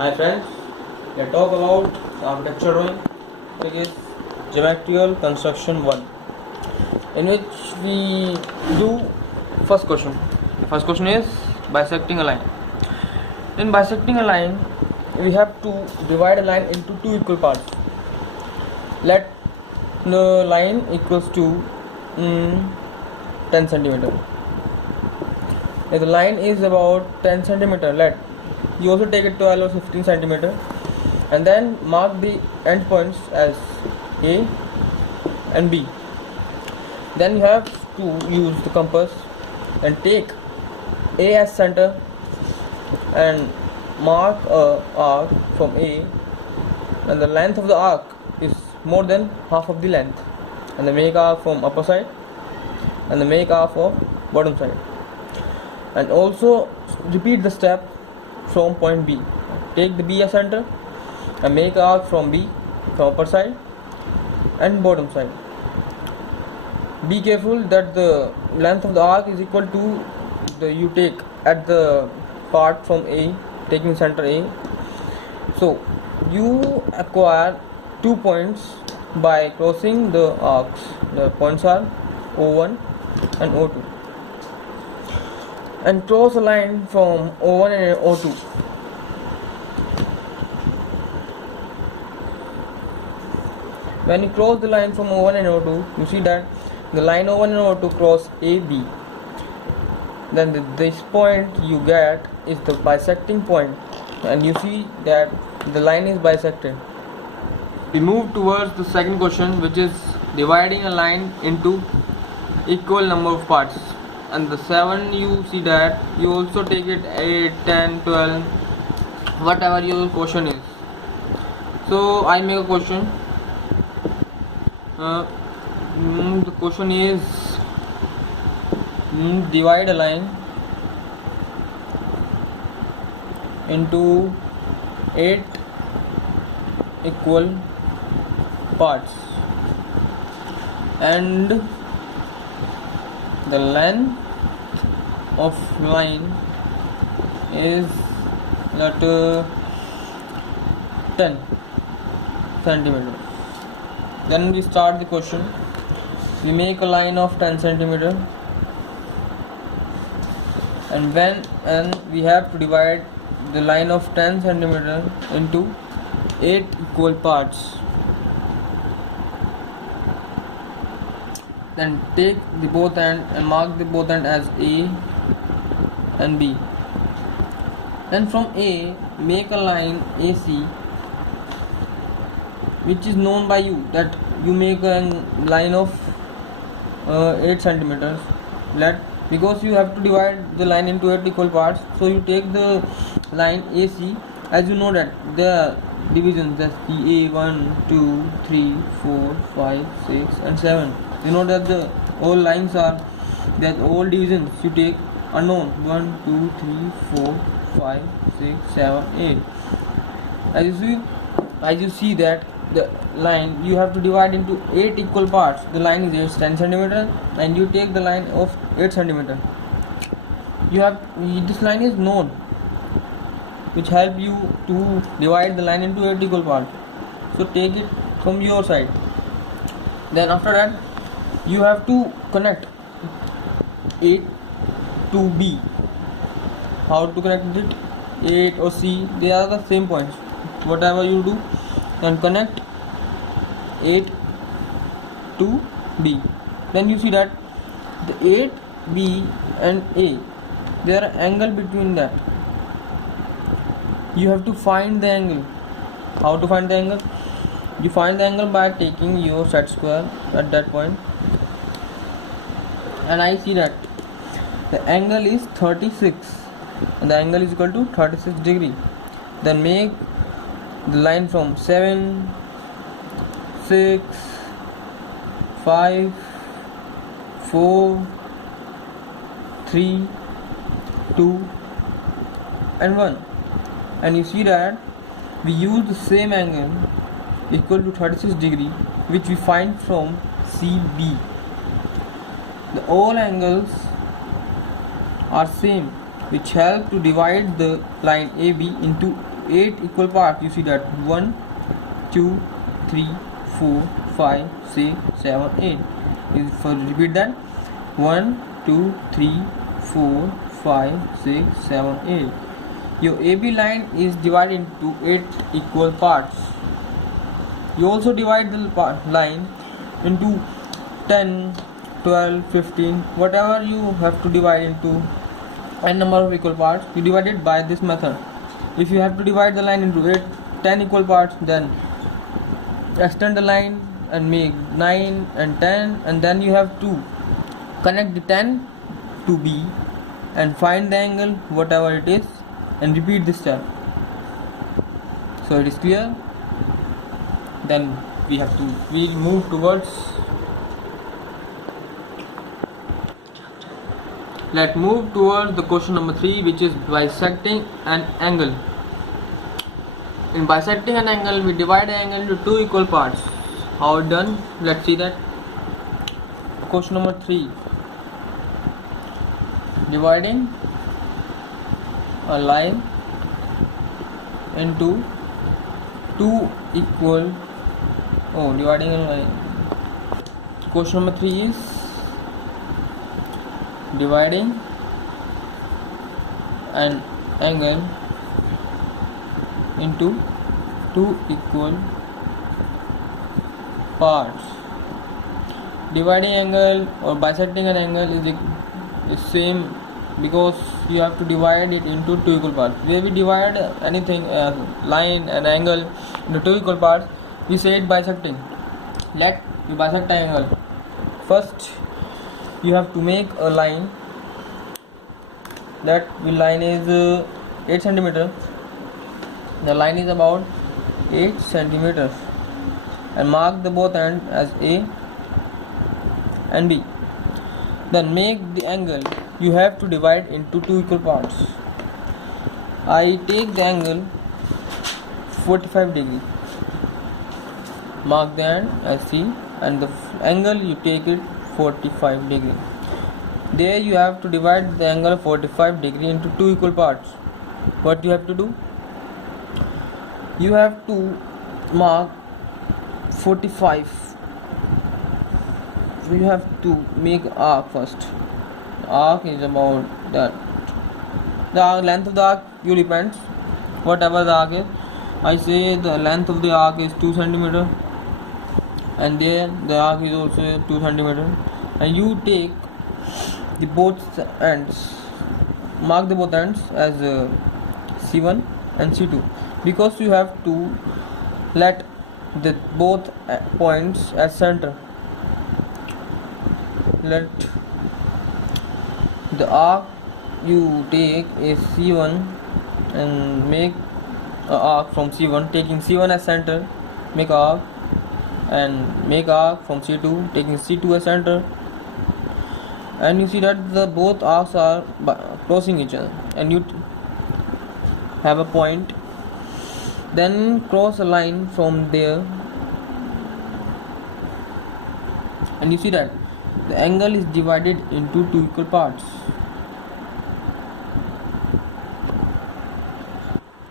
Hi friends, we are talk about architecture drawing. It is geometrical construction 1, in which we do first question. The first question is bisecting a line. In bisecting a line, we have to divide a line into two equal parts. Let the line equals to 10 centimeter. If the line is about 10 centimeter, let you also take it 12 or 15 centimeter, and then mark the end points as A and B. Then you have to use the compass and take A as center and mark a arc from A, and the length of the arc is more than half of the length, and then make arc from upper side and then make arc from bottom side, and also repeat the step from point B. Take the B as center and make arc from B from upper side and bottom side. Be careful that the length of the arc is equal to the you take at the part from A, taking center A. So you acquire 2 points by crossing the arcs. The points are O1 and O2, and cross a line from O1 and O2. When you cross the line from O1 and O2, you see that the line O1 and O2 cross AB. Then this point you get is the bisecting point, and you see that the line is bisected. We move towards the second question, which is dividing a line into equal number of parts. And the 7, you see that you also take it 8, 10, 12, whatever your question is. So I make a question. The question is divide a line into 8 equal parts, and the length of line is at 10 centimeter. Then we start the question. We make a line of 10 centimeter, and we have to divide the line of 10 centimeter into 8 equal parts. Then take the both end and mark the both end as A and B. Then from A, make a line AC, which is known by you that you make a line of 8 centimeters. Because you have to divide the line into 8 equal parts, so you take the line AC. As you know that there are divisions, that's the A1, 2, 3, 4, 5, 6 and 7. You know that the all lines are that all divisions you take unknown 1, 2, 3, 4, 5, 6, 7, 8. As you see that the line you have to divide into 8 equal parts. The line is 10 centimeter, and you take the line of 8 centimeter. This line is known, which help you to divide the line into 8 equal parts. So take it from your side. Then after that, you have to connect 8 to B. How to connect it? 8 or C, they are the same points. Whatever you do, and connect 8 to B. Then you see that the 8, B and A, there are angle between that. You have to find the angle. How to find the angle? You find the angle by taking your set square at that point, and I see that the angle is 36, and the angle is equal to 36 degree. Then make the line from 7, 6, 5, 4, 3, 2 and 1, and you see that we use the same angle equal to 36 degree, which we find from CB. The all angles are same, which help to divide the line AB into 8 equal parts. You see that 1, 2, 3, 4, 5, 6, 7, 8. You repeat that 1, 2, 3, 4, 5, 6, 7, 8. Your AB line is divided into 8 equal parts. You also divide the line into 10, 12, 15, whatever you have to divide into n number of equal parts. You divide it by this method. If you have to divide the line into 8, 10 equal parts, then extend the line and make 9 and 10, and then you have to connect the 10 to B and find the angle whatever it is and repeat this step. So it is clear. Then we'll move towards, let's move towards the question number 3, which is bisecting an angle. In bisecting an angle, we divide an angle into 2 equal parts. How it done? Let's see that. Question number 3, dividing a line into 2 equal, dividing a line. Question number 3 is dividing an angle into 2 equal parts. Dividing angle or bisecting an angle is same, because you have to divide it into 2 equal parts. Where we divide anything, line and angle into 2 equal parts, we say it bisecting. Let you bisect an angle. First you have to make a line. That the line is 8 centimeter. The line is about 8 centimeters, and mark the both ends as A and B. Then make the angle. You have to divide into 2 equal parts. I take the angle 45 degree. Mark the end as C, and the angle you take it 45 degree. There you have to divide the angle 45 degree into 2 equal parts. What you have to do? You have to mark 45. So you have to make arc first. The arc is about that. The length of the arc you depends. Whatever the arc is. I say the length of the arc is 2 centimeter, and there the arc is also 2 centimeter, and you take the both ends. Mark the both ends as C1 and C2, because you have to let the both points as center. Let the arc you take is C1 and make an arc from C1, taking C1 as center, make arc, and make arc from C2, taking C2 as center, and you see that the both arcs are crossing each other, and you have a point. Then cross a line from there, and you see that the angle is divided into 2 equal parts.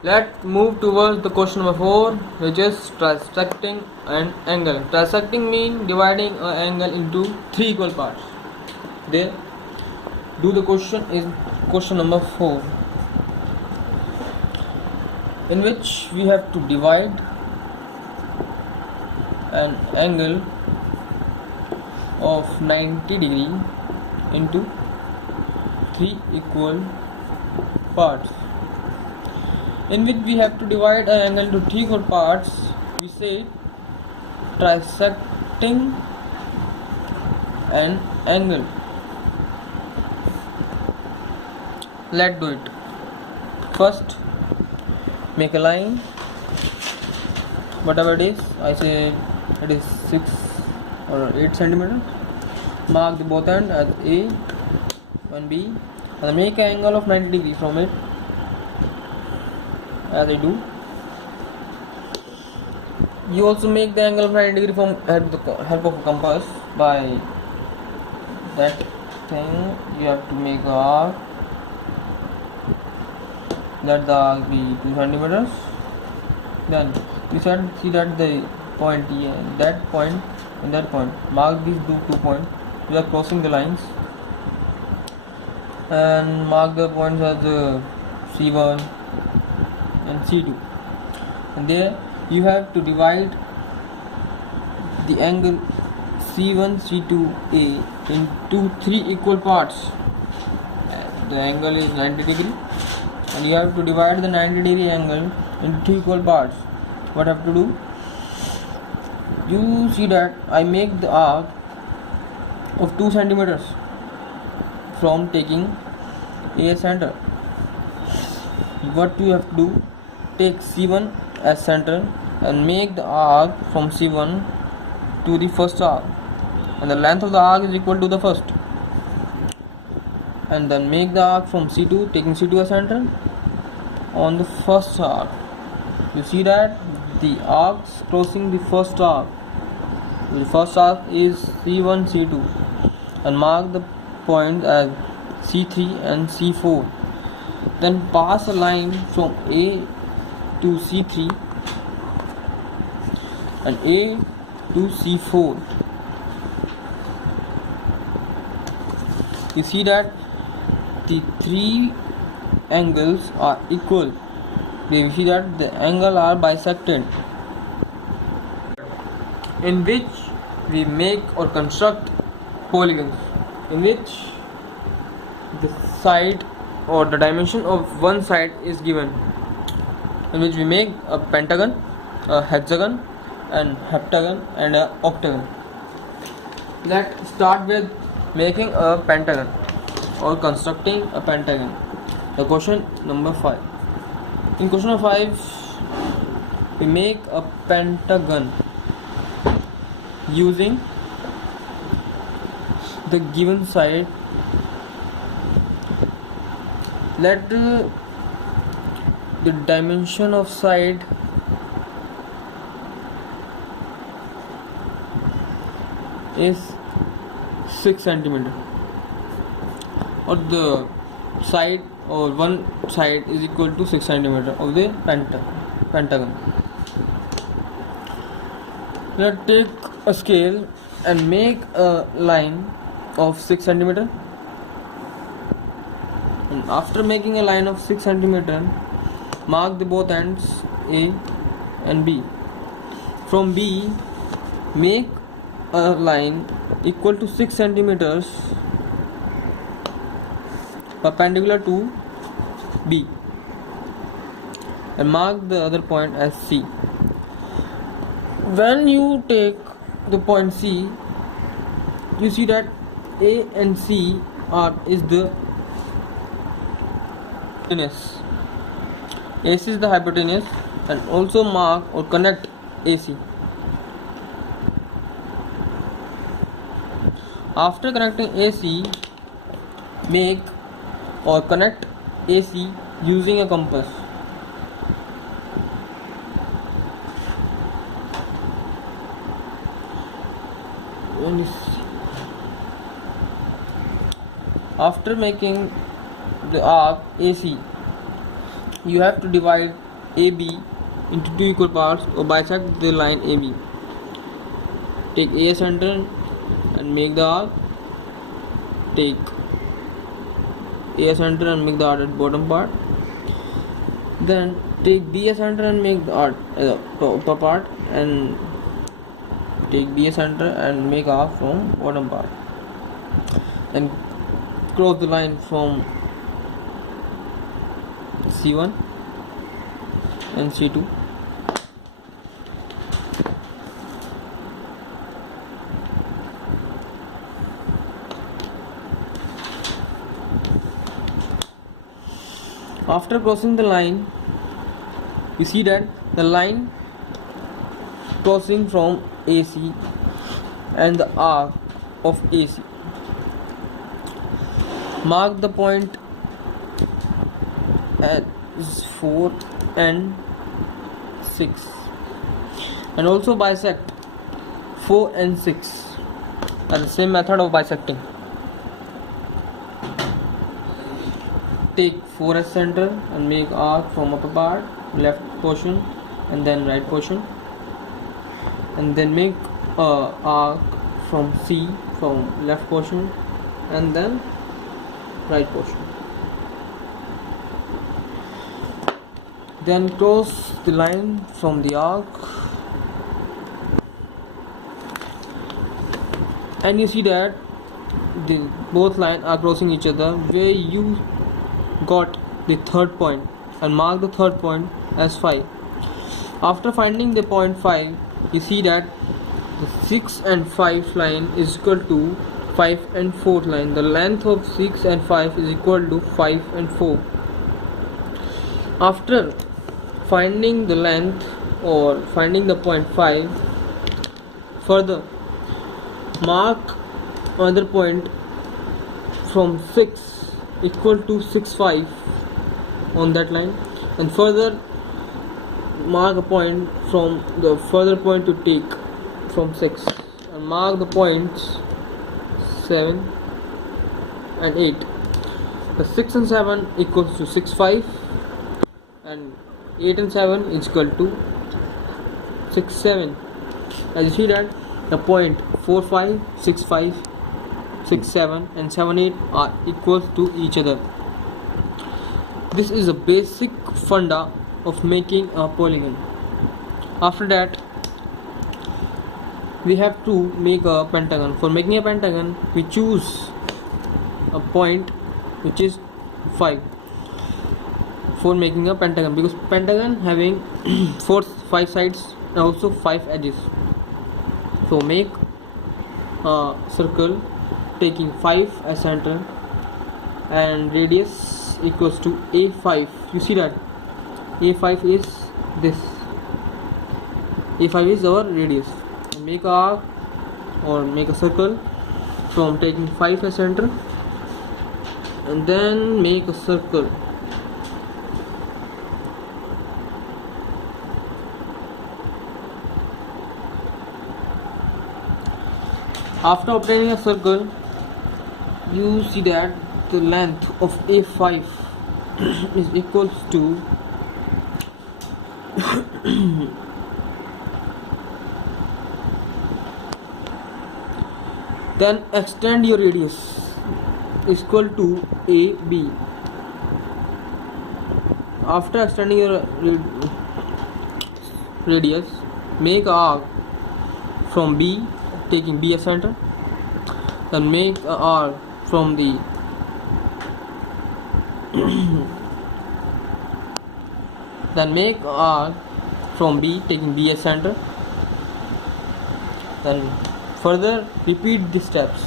Let's move towards the question number 4, which is trisecting an angle. Trisecting means dividing an angle into 3 equal parts. There, do the question is question number 4, in which we have to divide an angle of 90 degree into 3 equal parts. In which we have to divide an angle into 3 equal parts. We say trisecting an angle. Let's do it. First, make a line, whatever it is. I say it is 6 or 8 centimeters. Mark the both ends as A and B, and make an angle of 90 degree from it, as I do. You also make the angle of 90 degree from help of a compass. By that thing, you have to make a arc. Let the arc be 2 centimeters. Then you should see that the point here, that point and that point. Mark these two points. You are crossing the lines and mark the points as C1 and C2. And there you have to divide the angle C1 C2A into 3 equal parts. The angle is 90 degree and you have to divide the 90 degree angle into 2 equal parts. What I have to do? You see that I make the arc of 2 centimeters from taking a center. What you have to do? Take C1 as center and make the arc from C1 to the first arc, and the length of the arc is equal to the first. And then make the arc from C2, taking C2 as center on the first arc. You see that the arcs crossing the first arc. The first arc is C1 C2 and mark the points as C3 and C4. Then pass a line from A to C3 and A to C4. You see that the 3 angles are equal. You see that the angles are bisected, in which we make or construct polygons, in which the side or the dimension of one side is given, in which we make a pentagon, a hexagon, and heptagon and an octagon. Let's start with making a pentagon or constructing a pentagon. The question number 5. In question number 5, we make a pentagon using the given side. Let the dimension of side is 6 centimeter, or the side or one side is equal to 6 centimeter of the pentagon. Let's take a scale and make a line of 6 centimeter. And after making a line of 6 centimeter, mark the both ends A and B. From B, make a line equal to 6 centimeters perpendicular to B and mark the other point as C. When you take the point C, you see that A and C is the hypotenuse. AC is the hypotenuse, and also mark or connect AC. After connecting AC, make or connect AC using a compass. After making the arc AC, you have to divide AB into 2 equal parts or bisect the line AB. Take A center and make the arc. Take A center and make the arc at bottom part. Then take B center and make the arc upper part, and take B center and make arc from bottom part. Then cross the line from C1 and C2. After crossing the line, you see that the line crossing from AC and the arc of AC. Mark the point as 4 and 6, and also bisect 4 and 6. That's the same method of bisecting. Take 4 as center and make arc from upper part, left portion, and then right portion, and then make a arc from C from left portion and then right portion. Then cross the line from the arc, and you see that both lines are crossing each other, where you got the third point, and mark the third point as 5. After finding the point 5, you see that the 6 and 5 line is equal to 5 and 4 line. The length of 6 and 5 is equal to 5 and 4. After finding the length or finding the point 5, further mark another point from 6 equal to 6 5 on that line, and further mark a point from the further point to take from 6, and mark the points 7 and 8. The 6 and 7 equals to 6 5, and 8 and 7 is equal to 6 7. As you see that the point 4 5 6 5 6 7 and 7 8 are equal to each other. This is a basic funda of making a polygon. After that, we have to make a pentagon. For making a pentagon, we choose a point which is 5 for making a pentagon, because pentagon having 5 sides and also 5 edges. So make a circle taking 5 as center and radius equals to a5. You see that a5 is this, a5 is our radius. Make a arc or make a circle from taking 5 as center, and then make a circle. After obtaining a circle, you see that the length of a5 is equals to then extend your radius is equal to AB. After extending your radius, make an arc from B taking B as center, then make an arc from the then make an arc from B taking B as center, then further repeat the steps.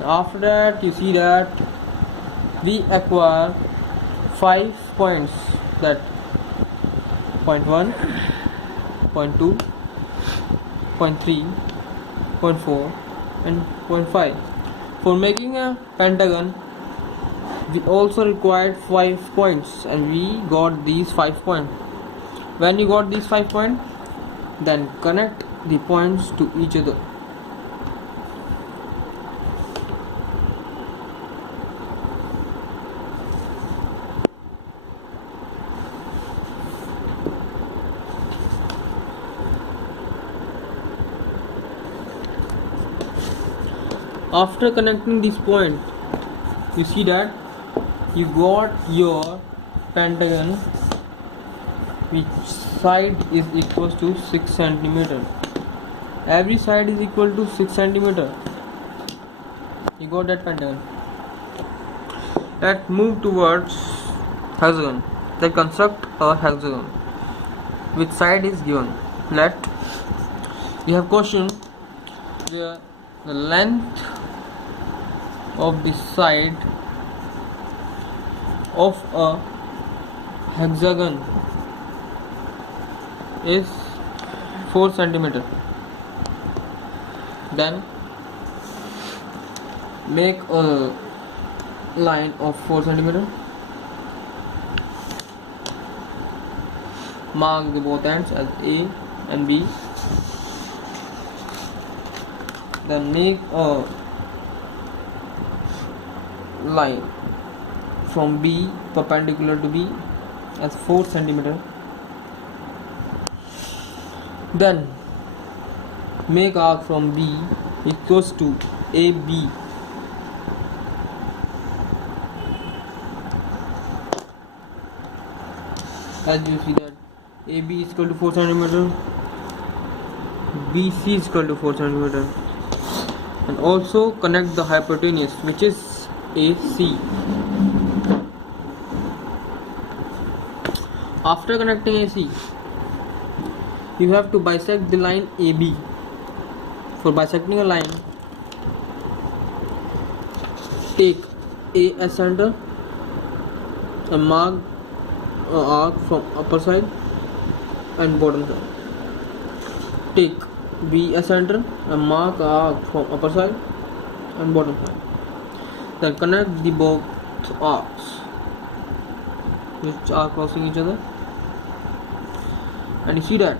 After that, you see that we acquire 5 points, that point 1, point 2, point 3, point 4 and point 5. For making a pentagon, we also required 5 points, and we got these 5 points. When you got these 5 points, then connect the points to each other. After connecting this point, you see that you got your pentagon, which side is equals to 6 centimeter. Every side is equal to 6 centimeter. You got that pentagon. Let's move towards hexagon. Let's construct a hexagon. Which side is given? We have question where the length of the side of a hexagon is 4 centimeter. Then make a line of 4 centimeter. Mark the both ends as A and B. Then make a line from B perpendicular to B as 4 centimeter. Then make arc from B equals to AB. As you see that AB is equal to 4 centimeter, BC is equal to 4 centimeter, and also connect the hypotenuse, which is AC. After connecting AC, you have to bisect the line AB. For bisecting a line, take A as center and mark an arc from upper side and bottom side. Take B as center and mark an arc from upper side and bottom side. Then connect the both arcs which are crossing each other, and you see that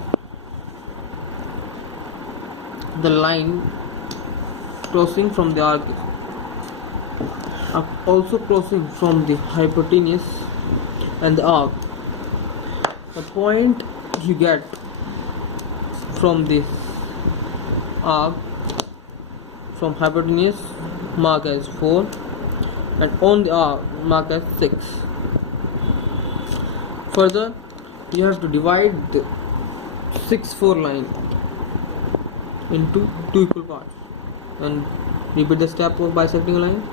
the line crossing from the arc are also crossing from the hypotenuse and the arc. The point you get from this arc from hypotenuse mark as 4 and on the arc mark as 6. Further, you have to divide the 6-4 line into 2 equal parts and repeat the step of bisecting a line.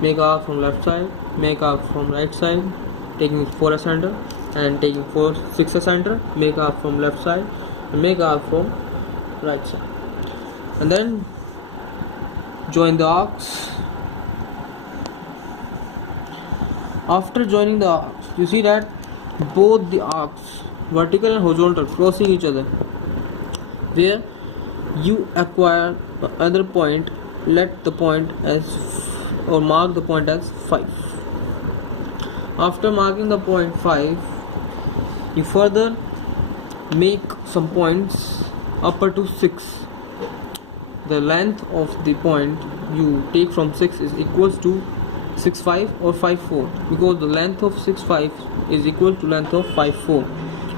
Make arc from left side, make arc from right side, taking 4 as center, and taking 6 as center, make arc from left side and make arc from right side, and then join the arcs. After joining the arcs, you see that both the arcs, vertical and horizontal, crossing each other. Where you acquire another point, let the point as or mark the point as 5. After marking the point 5, you further make some points upper to 6. The length of the point you take from 6 is equals to 6.5 or 5.4, because the length of 6.5 is equal to length of 5.4.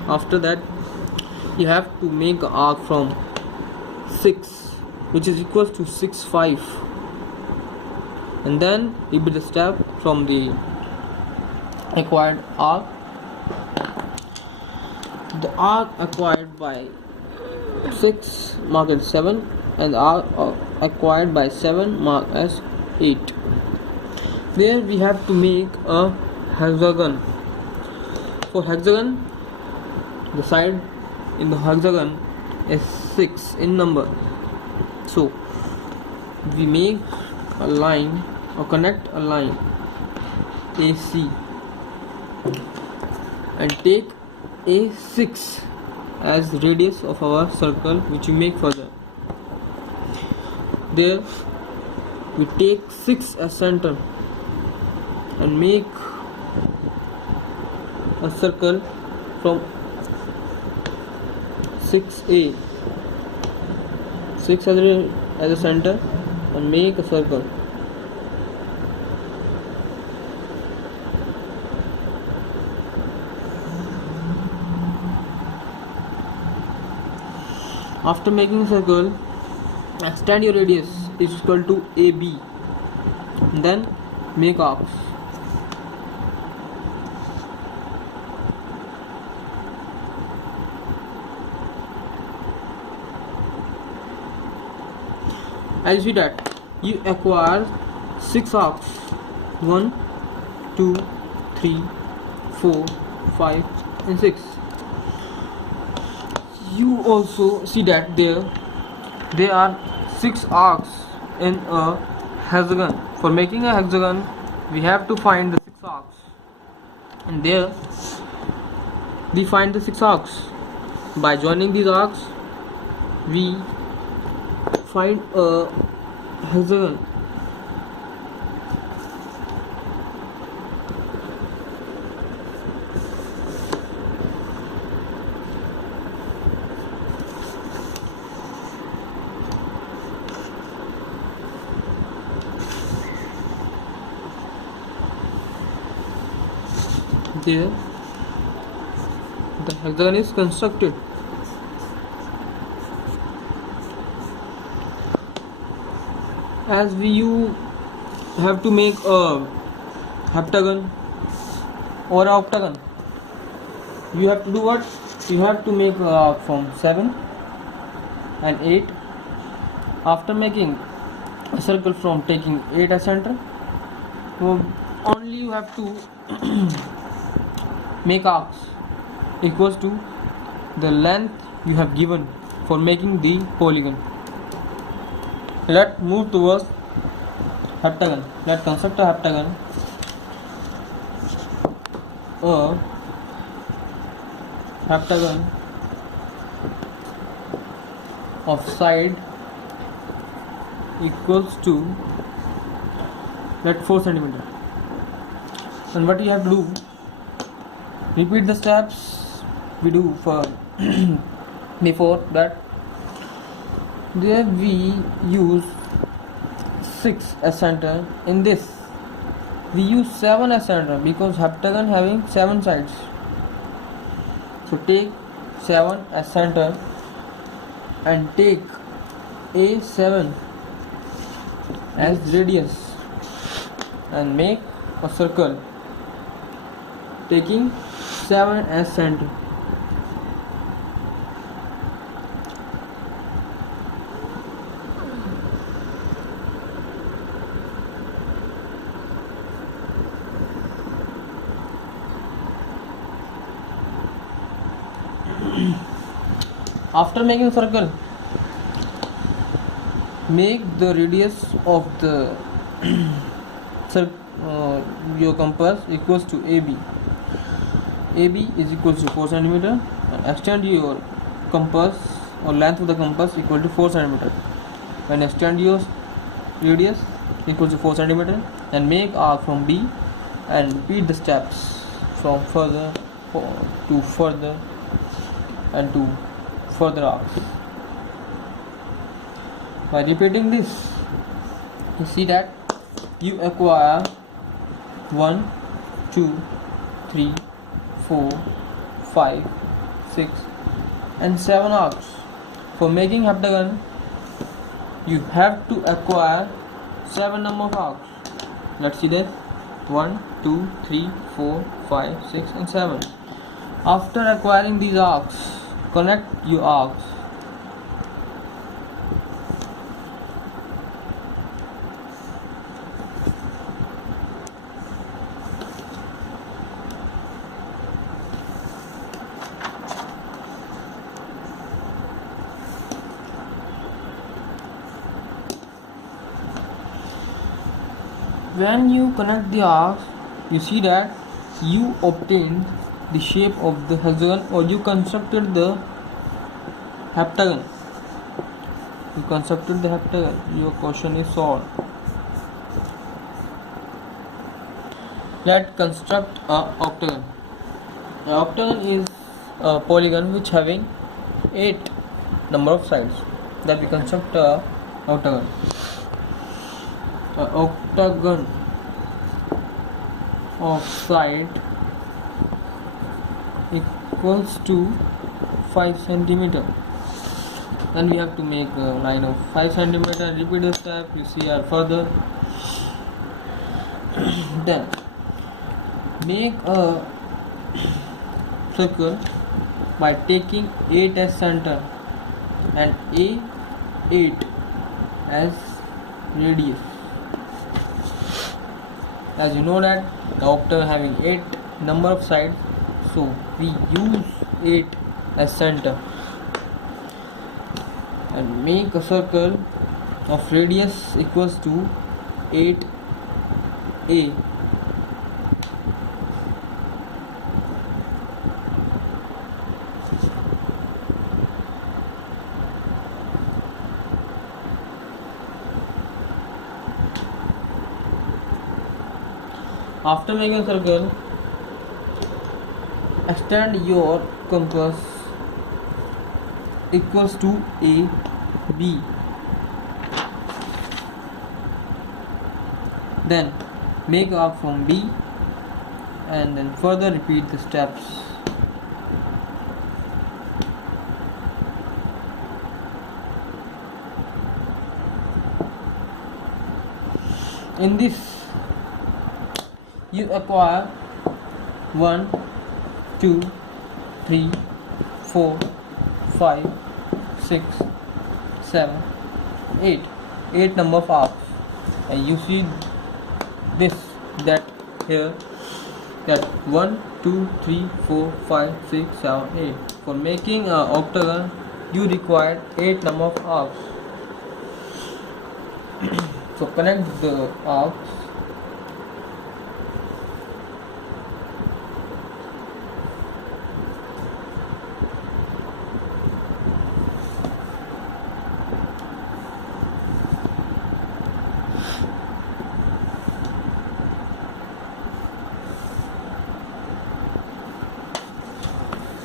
After that, you have to make an arc from 6, which is equals to 6.5, and then repeat the step from the acquired arc. The arc acquired by 6 mark as 7, and the arc acquired by 7 mark as 8. There we have to make a hexagon. For hexagon, the side in the hexagon is 6 in number. So we make a line or connect a line AC and take A6 as radius of our circle, which we make further. There we take 6 as center and make a circle from 6A, 6 as a center, and make a circle. After making a circle, extend your radius is equal to AB, and then make arcs. As you see that you acquire 6 arcs, 1, 2, 3, 4, 5 and 6. You also see that there are 6 arcs in a hexagon. For making a hexagon, we have to find the 6 arcs, and there we find the 6 arcs. By joining these arcs, we find a hexagon. There the hexagon is constructed. As you have to make a heptagon or an octagon, you have to do what? You have to make from 7 and 8. After making a circle from taking 8 as center, only you have to make arcs equals to the length you have given for making the polygon. Let's move towards heptagon. Let's construct a heptagon. A heptagon of side equals to 4 centimeter. And what you have to do, repeat the steps we do for before that. There we use 6 as center. In this we use 7 as center because heptagon having 7 sides. So take 7 as center and take A7 as radius and make a circle taking 7 as center. After making a circle, make the radius of the your compass equals to AB. AB is equals to 4 centimeter, and extend your compass or length of the compass equal to 4 centimeter, and extend your radius equals to 4 centimeter, and make arc from B and repeat the steps from further to further and to further arcs. By repeating this, you see that you acquire 1, 2, 3, 4, 5, 6 and 7 arcs. For making heptagon, you have to acquire 7 number of arcs. Let's see this: 1, 2, 3, 4, 5, 6 and 7. After acquiring these arcs, connect your arcs. When you connect the arcs, you see that you obtained the shape of the hexagon, or you constructed the heptagon. You constructed the heptagon. Your question is solved. Let's construct an octagon. An octagon is a polygon which having 8 number of sides. That we construct an octagon. An octagon of side equals to 5 centimeter. Then we have to make a line of 5 centimeter and repeat the step. You see our further. Then make a circle by taking 8 as center and A8 as radius. As you know that the octagon having 8 number of sides, so we use 8 as center and make a circle of radius equals to 8A. After making a circle, extend your compass equals to AB. Then make arc from B and then further repeat the steps. In this you acquire 1, 2, 3, 4, 5, 6, 7, 8 number of arcs, and you see this that here that 1, 2, 3, 4, 5, 6, 7, 8. For making an octagon you require 8 number of arcs. So connect the arcs.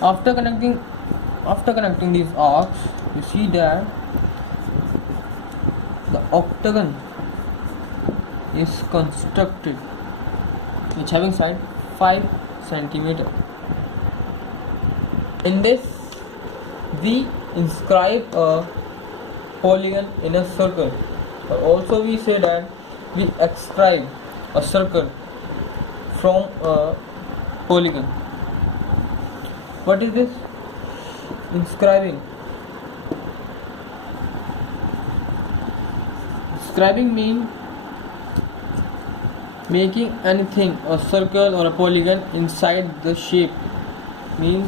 After connecting these arcs, you see that the octagon is constructed, which having side 5 centimeter. In this, we inscribe a polygon in a circle, or also we say that we exscribe a circle from a polygon. What is this? Inscribing. Inscribing means making anything, a circle or a polygon, inside the shape. Means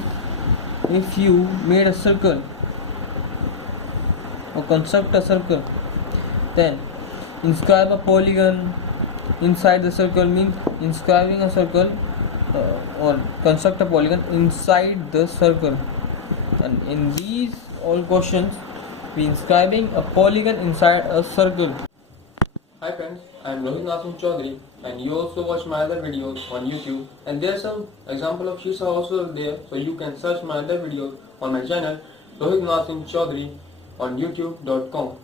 if you made a circle or construct a circle, then inscribe a polygon inside the circle means inscribing a circle or construct a polygon inside the circle. And in these all questions we inscribing a polygon inside a circle. Hi friends, I am Rohit Chaudhary, and you also watch my other videos on YouTube, and there are some example of sheets are also there, so you can search my other videos on my channel Rohit Chaudhary on youtube.com.